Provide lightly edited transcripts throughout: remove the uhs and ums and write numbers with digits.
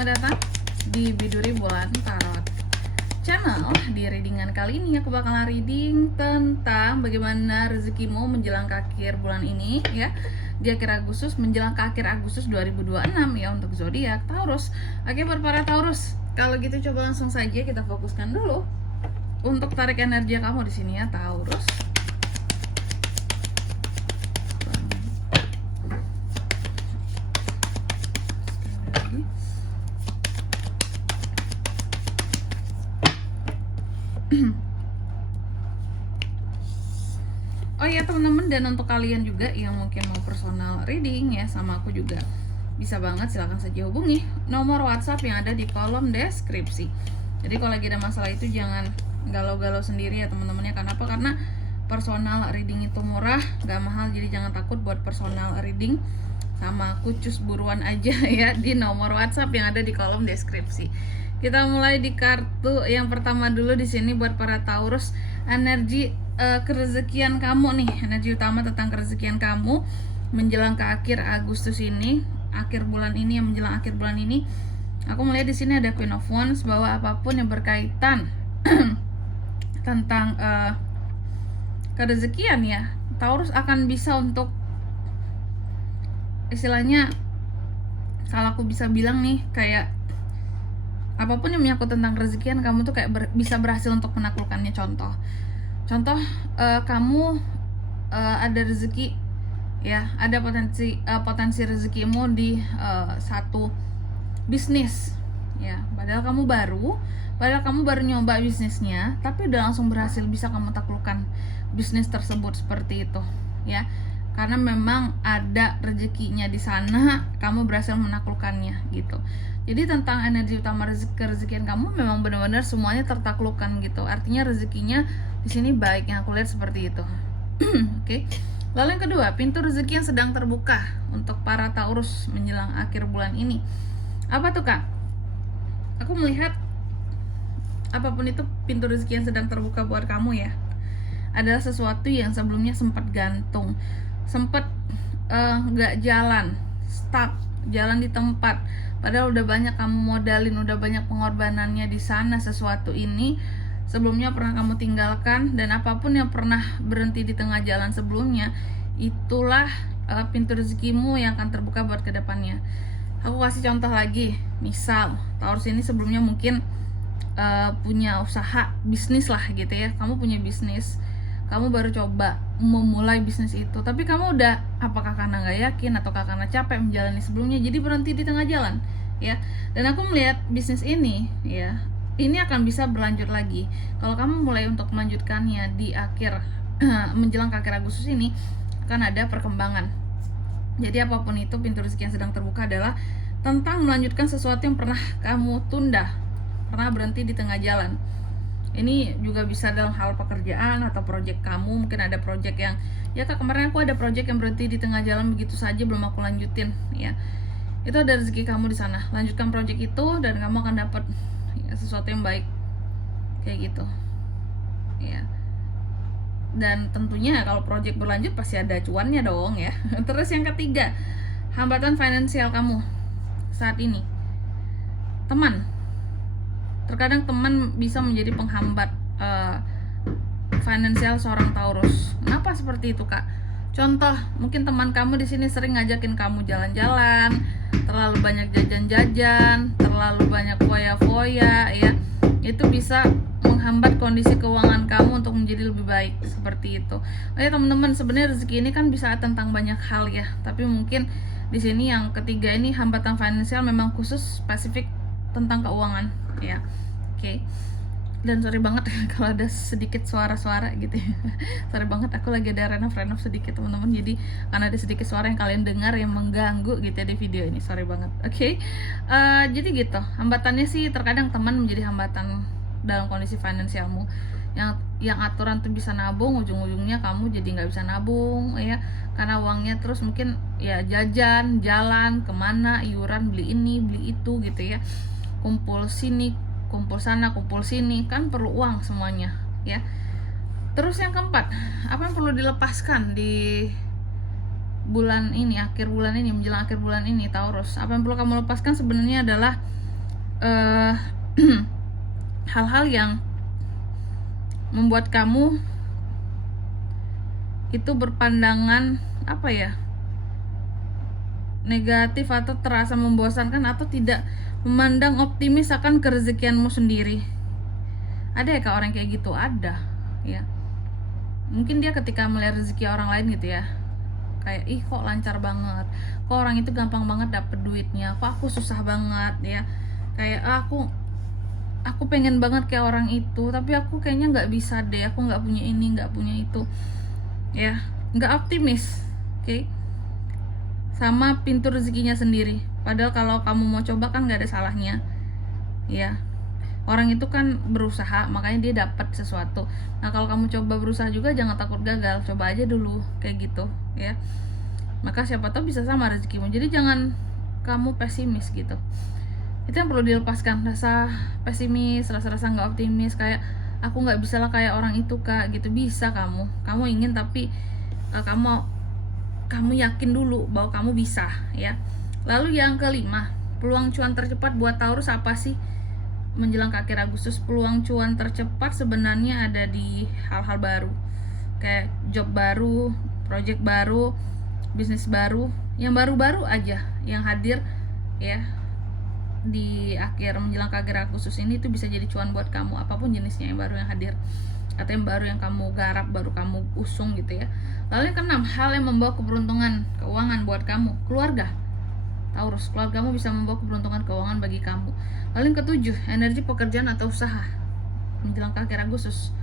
selamat datang di Biduri Bulan Tarot Channel. Di readingan kali ini aku bakalan reading tentang bagaimana rezekimu menjelang ke akhir bulan ini ya. Di akhir Agustus, menjelang ke akhir Agustus 2026 ya, untuk zodiak Taurus. Oke, buat para Taurus, kalau gitu coba langsung saja kita fokuskan dulu untuk tarik energi kamu di sini ya, Taurus. Oh iya teman-teman, dan untuk kalian juga yang mungkin mau personal reading ya sama aku juga, bisa banget, silahkan saja hubungi nomor WhatsApp yang ada di kolom deskripsi. Jadi kalau lagi ada masalah itu jangan galau-galau sendiri ya teman-teman ya. Kenapa? Karena personal reading itu murah, gak mahal, jadi jangan takut buat personal reading sama aku, cus buruan aja ya di nomor WhatsApp yang ada di kolom deskripsi. Kita mulai di kartu yang pertama dulu di sini buat para Taurus, energi kerezekian kamu nih, energi utama tentang kerezekian kamu menjelang ke akhir Agustus ini, akhir bulan ini, yang menjelang akhir bulan ini. Aku melihat di sini ada Queen of Wands, bahwa apapun yang berkaitan tentang kerezekian ya, Taurus akan bisa untuk istilahnya, kalau aku bisa bilang nih, kayak apapun yang menyangkut tentang rezekian kamu tuh kayak bisa berhasil untuk menaklukkannya. Contoh kamu ada rezeki ya, ada potensi rezekimu di satu bisnis ya, padahal kamu baru nyoba bisnisnya, tapi udah langsung berhasil, bisa kamu taklukkan bisnis tersebut seperti itu ya, karena memang ada rezekinya di sana, kamu berhasil menaklukkannya gitu. Jadi tentang energi utama kerezekian kamu memang benar-benar semuanya tertaklukkan gitu. Artinya rezekinya di sini baik, yang aku lihat seperti itu. Oke. Lalu yang kedua, pintu rezeki yang sedang terbuka untuk para Taurus menjelang akhir bulan ini. Apa tuh Kak? Aku melihat apapun itu pintu rezeki yang sedang terbuka buat kamu ya, adalah sesuatu yang sebelumnya sempat gantung, sempat nggak jalan, stuck, jalan di tempat. Padahal udah banyak kamu modalin, udah banyak pengorbanannya di sana. Sesuatu ini sebelumnya pernah kamu tinggalkan, dan apapun yang pernah berhenti di tengah jalan sebelumnya, itulah pintu rezekimu yang akan terbuka buat kedepannya. Aku kasih contoh lagi, misal Taurus ini sebelumnya mungkin punya usaha bisnis lah gitu ya, kamu punya bisnis, kamu baru coba memulai bisnis itu, tapi kamu udah, apakah karena nggak yakin atau karena capek menjalani sebelumnya, jadi berhenti di tengah jalan ya. Dan aku melihat bisnis ini ya, ini akan bisa berlanjut lagi kalau kamu mulai untuk melanjutkannya di akhir menjelang ke akhir Agustus ini, akan ada perkembangan. Jadi apapun itu, pintu rezeki yang sedang terbuka adalah tentang melanjutkan sesuatu yang pernah kamu tunda, pernah berhenti di tengah jalan. Ini juga bisa dalam hal pekerjaan atau project kamu. Mungkin ada project yang, ya Kak, kemarin aku ada project yang berhenti di tengah jalan begitu saja, belum aku lanjutin ya. Itu ada rezeki kamu di sana. Lanjutkan project itu dan kamu akan dapat ya, sesuatu yang baik kayak gitu ya. Dan tentunya kalau project berlanjut pasti ada cuannya dong ya. Terus yang ketiga, hambatan finansial kamu saat ini. Teman, terkadang teman bisa menjadi penghambat finansial seorang Taurus. Kenapa seperti itu Kak? Contoh, mungkin teman kamu di sini sering ngajakin kamu jalan-jalan, terlalu banyak jajan-jajan, terlalu banyak foya-foya ya. Itu bisa menghambat kondisi keuangan kamu untuk menjadi lebih baik seperti itu. Oke teman-teman, sebenarnya rezeki ini kan bisa tentang banyak hal ya, tapi mungkin di sini yang ketiga ini, hambatan finansial, memang khusus spesifik tentang keuangan ya. Oke. Dan sorry banget kalau ada sedikit suara-suara gitu ya. Sorry banget, aku lagi ada renov sedikit teman-teman, jadi karena ada sedikit suara yang kalian dengar yang mengganggu gitu ya di video ini, sorry banget. Oke. Jadi gitu, hambatannya sih terkadang teman menjadi hambatan dalam kondisi finansialmu, yang aturan tuh bisa nabung, ujung-ujungnya kamu jadi nggak bisa nabung ya, karena uangnya terus mungkin ya jajan, jalan kemana, iuran, beli ini beli itu gitu ya, kumpul sini kumpul sana kumpul sini, kan perlu uang semuanya ya. Terus yang keempat, apa yang perlu dilepaskan di bulan ini, akhir bulan ini, menjelang akhir bulan ini Taurus? Apa yang perlu kamu lepaskan sebenarnya adalah eh, hal-hal yang membuat kamu itu berpandangan apa ya, negatif atau terasa membosankan atau tidak memandang optimis akan kerezekianmu sendiri. Ada ya kak orang kayak gitu? Ada ya. Mungkin dia ketika melihat rezeki orang lain gitu ya, kayak ih kok lancar banget, kok orang itu gampang banget dapet duitnya, kok aku susah banget ya, kayak aku pengen banget kayak orang itu tapi aku kayaknya nggak bisa deh, aku nggak punya ini, nggak punya itu ya, nggak optimis. Oke. Sama pintu rezekinya sendiri, padahal kalau kamu mau coba kan nggak ada salahnya ya. Orang itu kan berusaha, makanya dia dapat sesuatu. Nah kalau kamu coba berusaha juga, jangan takut gagal, coba aja dulu kayak gitu ya. Maka siapa tahu bisa sama rezekimu. Jadi jangan kamu pesimis gitu. Itu yang perlu dilepaskan, rasa pesimis, rasa-rasa nggak optimis, kayak aku nggak bisa lah kayak orang itu kak gitu. Bisa kamu ingin, tapi kamu yakin dulu bahwa kamu bisa ya. Lalu yang kelima, peluang cuan tercepat buat Taurus apa sih menjelang ke akhir Agustus? Peluang cuan tercepat sebenarnya ada di hal-hal baru, kayak job baru, project baru, bisnis baru, yang baru-baru aja yang hadir ya di akhir menjelang ke akhir Agustus ini. Itu bisa jadi cuan buat kamu, apapun jenisnya yang baru yang hadir atau yang baru yang kamu garap, baru kamu usung gitu ya. Lalu yang keenam, hal yang membawa keberuntungan keuangan buat kamu, keluarga Taurus. Keluargamu bisa membawa keberuntungan keuangan bagi kamu. Lalu yang ketujuh, energi pekerjaan atau usaha menjelang ke akhir Agustus.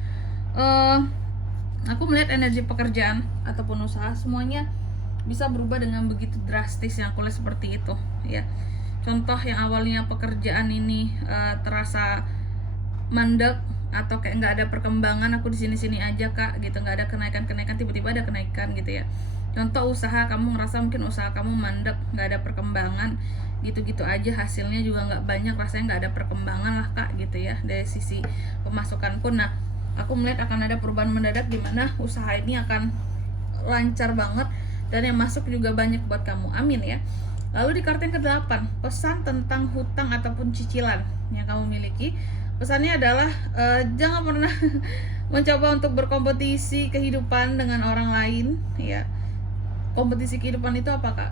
Aku melihat energi pekerjaan ataupun usaha semuanya bisa berubah dengan begitu drastis yang aku lihat seperti itu ya. Contoh yang awalnya pekerjaan ini terasa mandek atau kayak nggak ada perkembangan, aku di sini aja kak gitu, nggak ada kenaikan, tiba-tiba ada kenaikan gitu ya. Contoh usaha, kamu ngerasa mungkin usaha kamu mandek, nggak ada perkembangan, gitu-gitu aja, hasilnya juga nggak banyak, rasanya nggak ada perkembangan lah kak gitu ya dari sisi pemasukan pun. Nah aku melihat akan ada perubahan mendadak di mana usaha ini akan lancar banget dan yang masuk juga banyak buat kamu, amin ya. Lalu di kartu yang ke-8, pesan tentang hutang ataupun cicilan yang kamu miliki. Pesannya adalah jangan pernah mencoba untuk berkompetisi kehidupan dengan orang lain ya. Kompetisi kehidupan itu apa kak?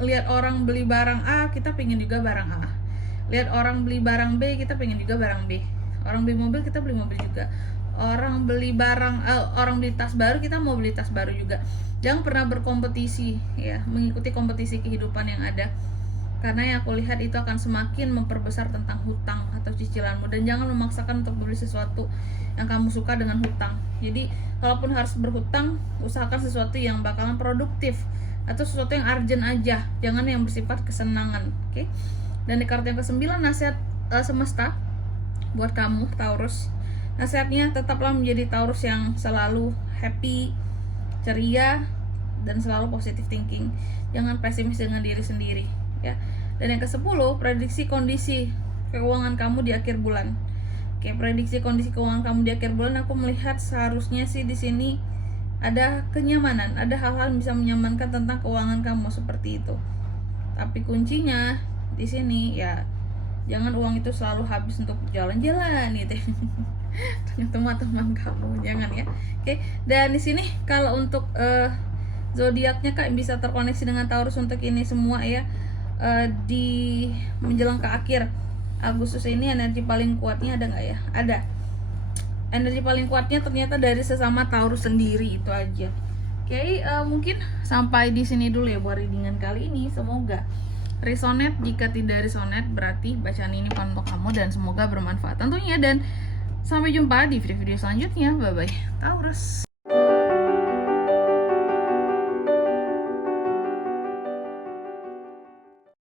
Lihat orang beli barang A, kita pengen juga barang A. Lihat orang beli barang B, kita pengen juga barang B. Orang beli mobil, kita beli mobil juga. Orang beli tas baru, kita mau beli tas baru juga. Jangan pernah berkompetisi ya, mengikuti kompetisi kehidupan yang ada, karena yang aku lihat itu akan semakin memperbesar tentang hutang atau cicilanmu. Dan jangan memaksakan untuk beli sesuatu yang kamu suka dengan hutang. Jadi kalaupun harus berhutang, usahakan sesuatu yang bakalan produktif atau sesuatu yang urgent aja, jangan yang bersifat kesenangan. Oke. Dan di kartu yang ke-9, nasihat semesta buat kamu Taurus. Nasihatnya, tetaplah menjadi Taurus yang selalu happy, ceria, dan selalu positive thinking. Jangan pesimis dengan diri sendiri ya. Dan yang ke-10, prediksi kondisi keuangan kamu di akhir bulan. Oke, prediksi kondisi keuangan kamu di akhir bulan, aku melihat seharusnya sih di sini ada kenyamanan, ada hal-hal yang bisa menyamankan tentang keuangan kamu seperti itu. Tapi kuncinya di sini ya, jangan uang itu selalu habis untuk jalan-jalan gitu dengan teman-teman kamu, jangan ya. Oke, dan di sini kalau untuk zodiaknya kak bisa terkoneksi dengan Taurus untuk ini semua ya. Di menjelang ke akhir Agustus ini energi paling kuatnya ada nggak ya? Ada. Energi paling kuatnya ternyata dari sesama Taurus sendiri, itu aja. Oke, mungkin sampai di sini dulu ya buat readingan kali ini. Semoga resonate. Jika tidak resonate, berarti bacaan ini bukan untuk kamu, dan semoga bermanfaat tentunya. Dan sampai jumpa di video-video selanjutnya. Bye bye Taurus.